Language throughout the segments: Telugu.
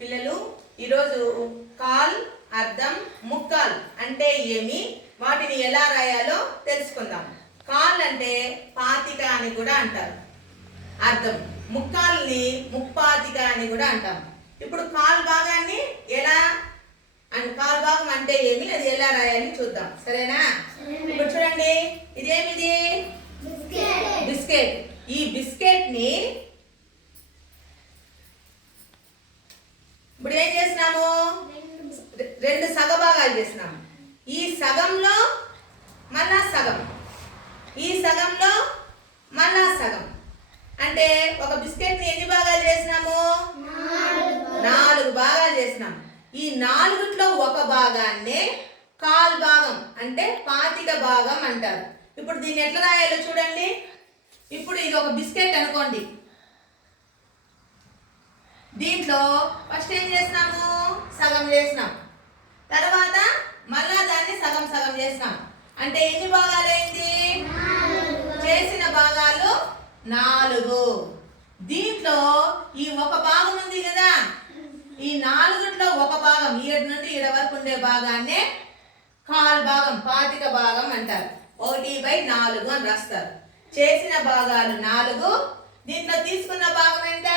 పిల్లలు ఈరోజు కాల్ అర్థం ముక్కాల్ అంటే ఏమి? వాటిని ఎలా రాయాలో తెలుసుకుందాం. కాల్ అంటే పాతిక అని కూడా అంటారు. అర్థం. ముక్కాల్ని ముప్పాతిక అని కూడా అంటాం. ఇప్పుడు కాల్ భాగాన్ని ఎలా అండ్ కాల్ భాగం అంటే ఏమి? అది ఎలా రాయాలి చూద్దాం. సరేనా? ఇప్పుడు చూడండి. ఇదేమిది? బిస్కెట్. ఈ బిస్కెట్ని ఇప్పుడు ఏం చేసినాము రె- రెండు సగ భాగాలు చేసినాము ఈ సగంలో మళ్ళా సగం ఈ సగంలో మళ్ళా సగం. అంటే ఒక బిస్కెట్ని ఎన్ని భాగాలు చేసినాము? నాలుగు. భాగాలు చేసినాం. ఈ నాలుగుట్లో ఒక భాగాన్నే కాల్ భాగం అంటే పాతిక భాగం అంటారు. ఇప్పుడు దీన్ని ఎట్లా రాయాలో చూడండి. ఇప్పుడు ఇది ఒక బిస్కెట్ అనుకోండి. దీంట్లో ఫస్ట్ ఏం చేసినాము? సగం చేసినాం. తర్వాత మళ్ళా దాన్ని సగం సగం చేసినాం. అంటే ఎన్ని భాగాలైంది చేసిన భాగాలు నాలుగు. దీంట్లో ఈ ఒక భాగం ఉంది కదా? ఈ నాలుగుట్లో ఒక భాగం ఈడ నుండి ఈడ వరకు ఉండే భాగాన్నే కాల్ భాగం పాతిక భాగం అంటారు. ఒకటి బై నాలుగు అని రాస్తారు. చేసిన భాగాలు నాలుగు. దీంట్లో తీసుకున్న భాగం ఎంత?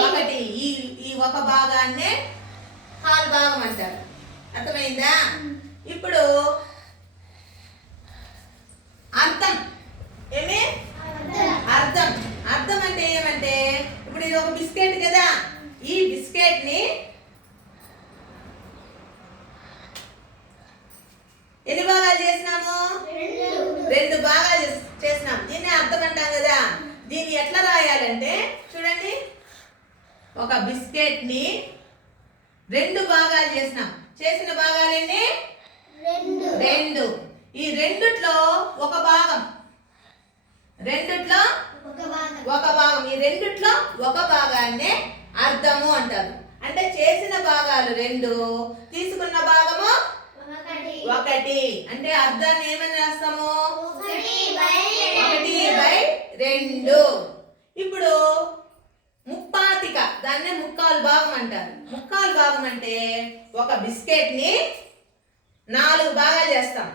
ఒకటి. ఈ ఈ ఒక భాగాన్నే కాల్ భాగం అంటారు. అర్థమైందా? ఇప్పుడు అర్థం ఏమి అర్థం అర్థం అంటే ఏమంటే ఇప్పుడు ఇది ఒక బిస్కెట్ కదా. ఈ బిస్కెట్ని ఎన్ని భాగాలు చేసినాము? రెండు భాగాలు చేస్- చేసినాం దీన్ని అర్థం అంటాం కదా. దీన్ని ఎట్లా రాయాలంటే చూడండి. ఒక బిస్కెట్ని రెండు భాగాలు చేసినాం. చేసిన భాగాలు ఎన్ని? రెండు. ఈ రెండిట్లో ఒక భాగం రెండిట్లో ఒక భాగం ఈ రెండిట్లో ఒక భాగాన్నే అర్థము అంటారు. అంటే చేసిన భాగాలు రెండు తీసుకున్న భాగము ఒకటి. అంటే అర్థాన్ని ఏమని రాస్తాము? ఒకటి బై రెండు. ఇప్పుడు ముప్పాతిక దాన్నే ముక్కాలు భాగం అంటారు. ముక్కాలు భాగం అంటే ఒక బిస్కెట్ని నాలుగు భాగాలు చేస్తాం.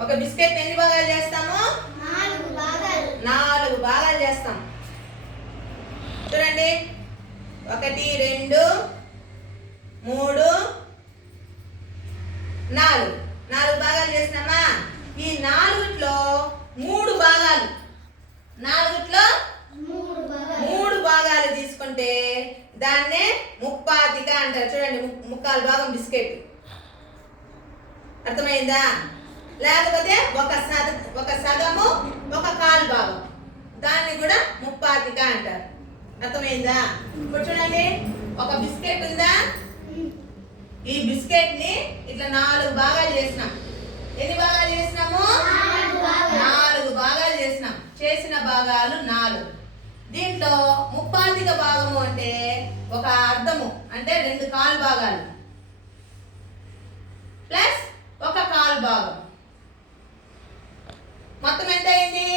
ఒక బిస్కెట్ ఎన్ని భాగాలు చేస్తాము? నాలుగు భాగాలు. చేస్తాం. చూడండి. ఒకటి రెండు మూడు నాలుగు. నాలుగు భాగాలు చేసినామా ఈ నాలుగుట్లో మూడు భాగాలు. నాలుగుట్లో మూడు భాగాలు. తీసుకుంటే దాన్నే ముప్పాతిక అంటారు. చూడండి ముక్కాలు భాగం బిస్కెట్. అర్థమైందా? లేకపోతే ఒక సగ ఒక సగము ఒక కాలు భాగం దాన్ని కూడా ముప్పాతిక అంటారు. అర్థమైందా? ఇప్పుడు చూడండి. ఒక బిస్కెట్ ఉందా? ఈ బిస్కెట్ని ఇట్లా నాలుగు భాగాలు చేసినాం. ఎన్ని భాగాలు చేసినాము? నాలుగు భాగాలు చేసినాం. చేసిన భాగాలు నాలుగు. దీంట్లో ముప్పాతిక భాగము అంటే ఒక అర్థము అంటే రెండు కాలు భాగాలు ప్లస్ ఒక కాలు భాగం మొత్తం ఎంత అయింది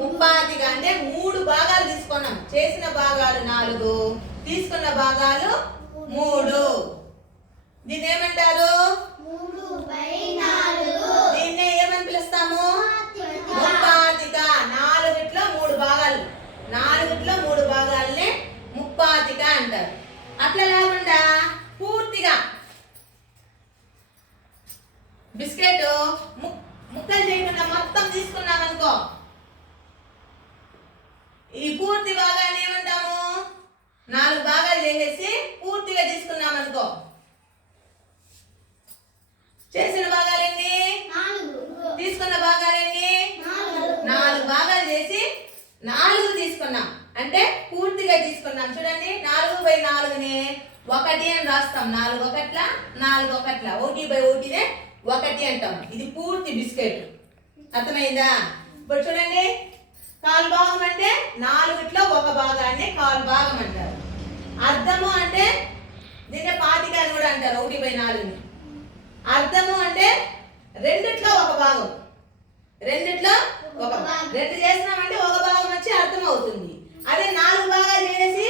ముప్పాతిక అంటే మూడు భాగాలు తీసుకున్నాం చేసిన భాగాలు నాలుగు. తీసుకున్న భాగాలు మూడు. దీన్ని ఏమంటారు దీన్నే ఏమని పిలుస్తాము? ముప్పాతిక నాలుగిట్లో మూడు భాగాలు. నాలుగిట్లో మూడు భాగాలనే ముప్పాతిక అంటారు. అట్లా లేకుండా పూర్తిగా బిస్కెట్ ముక్కలు చేయకుండా మొత్తం తీసుకున్నాం అనుకో ఈ పూర్తి నాలుగు చేసేసి పూర్తిగా తీసుకున్నాం అనుకో. చేసిన భాగాలెన్ని తీసుకున్న భాగాలెన్ని నాలుగు భాగాలు చేసి నాలుగు తీసుకున్నాం. అంటే పూర్తిగా తీసుకున్నాం. చూడండి నాలుగు బై నాలుగుని ఒకటి అని రాస్తాం. నాలుగు ఒకట్ల? నాలుగు ఒకట్ల. ఒకటి బై ఒకటినే ఒకటి అంటాం. ఇది పూర్తి బిస్కెట్. అర్థమైందా? ఇప్పుడు చూడండి కాలు భాగం అంటే నాలుగిట్లో ఒక భాగాన్ని కాలు భాగం అంటారు. అర్థము అంటే దీన్ని పాతిక అని కూడా అంటారు ఒకటి బై నాలుగుని. అర్థము అంటే రెండిట్లో ఒక భాగం. రెండిట్లో ఒక రెండు చేసినామంటే ఒక భాగం వచ్చి అర్థం అవుతుంది అదే నాలుగు భాగాలు చేసి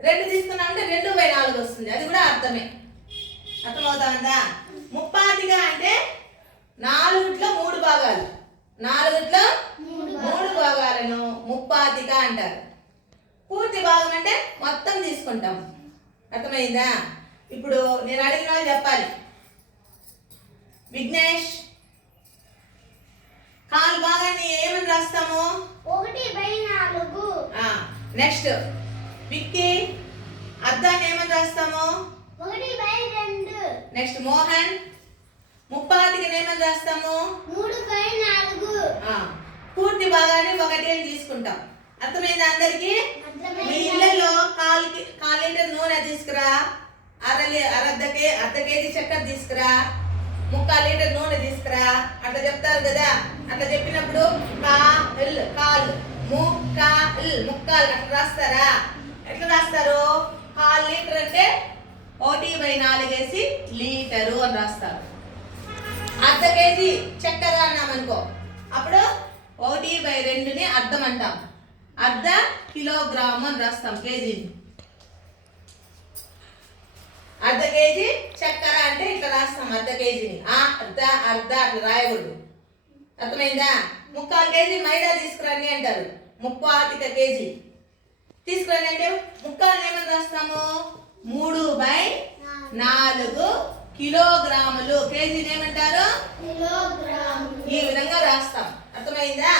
రెండు తీసుకున్నామంటే రెండు బై నాలుగు వస్తుంది. అది కూడా అర్థమే. అర్థమవుతా ముప్పాతిక అంటే నాలుగుట్లో మూడు భాగాలు. నాలుగుట్లో మూడు భాగాలను ముప్పాతిక అంటారు. పూర్తి భాగం అంటే మొత్తం తీసుకుంటాం. అర్థమైందా? ఇప్పుడు నేను అడిగిన వాళ్ళు చెప్పాలి. విఘ్నేష్ కాలు భాగాన్ని ఏమని రాస్తాము? ఒకటి బై నాలుగు. నెక్స్ట్. విక్కీ అద్దాన్ని ఏమని రాస్తాము? ఒకటి బై రెండు. నెక్స్ట్ మోహన్ ముప్పాతికి ఏమని రాస్తాము? మూడు బై నాలుగు. పూర్తి భాగాన్ని ఒకటి తీసుకుంటాం. అర్థమైందా అందరికి? మీ ఇళ్ళలో కాలుకి కాలు లీటర్ నూనె తీసుకురా. అర లీ- అరద్ద కే అర్ధ కేజీ చక్కెర తీసుకురా. ముక్కాలు లీటర్ నూనె తీసుకురా. అట్లా చెప్తారు కదా. అట్లా చెప్పినప్పుడు కా ఇల్ కాలు. ము కా ఇల్ ముక్కాలు అట్లా రాస్తారా? ఎట్లా రాస్తారు? కాలు లీటర్ అంటే ఒకటి బై నాలుగేసి లీటరు అని రాస్తారు. అర్ధ కేజీ చక్కెర అన్నాం అనుకో అప్పుడు ఒకటి బై రెండుని అర్థం అంటాం. అర్ధ కిలోగ్రాము అని రాస్తాం కేజీని అర్ధ కేజీ చక్కెర అంటే ఇట్లా రాస్తాం అర్ధ కేజీని. ఆ అర్ధ అర్ధ అట్లా రాయకూడదు. అర్థమైందా? ముక్కాలు కేజీ మైదా తీసుకురండి అంటారు. ముప్పాతిక కేజీ. తీసుకురండి అంటే ముక్కాలు ఏమని రాస్తాము? మూడు బై నాలుగు కిలోగ్రాములు. కేజీని ఏమంటారు? ఈ విధంగా రాస్తాం. అర్థమైందా.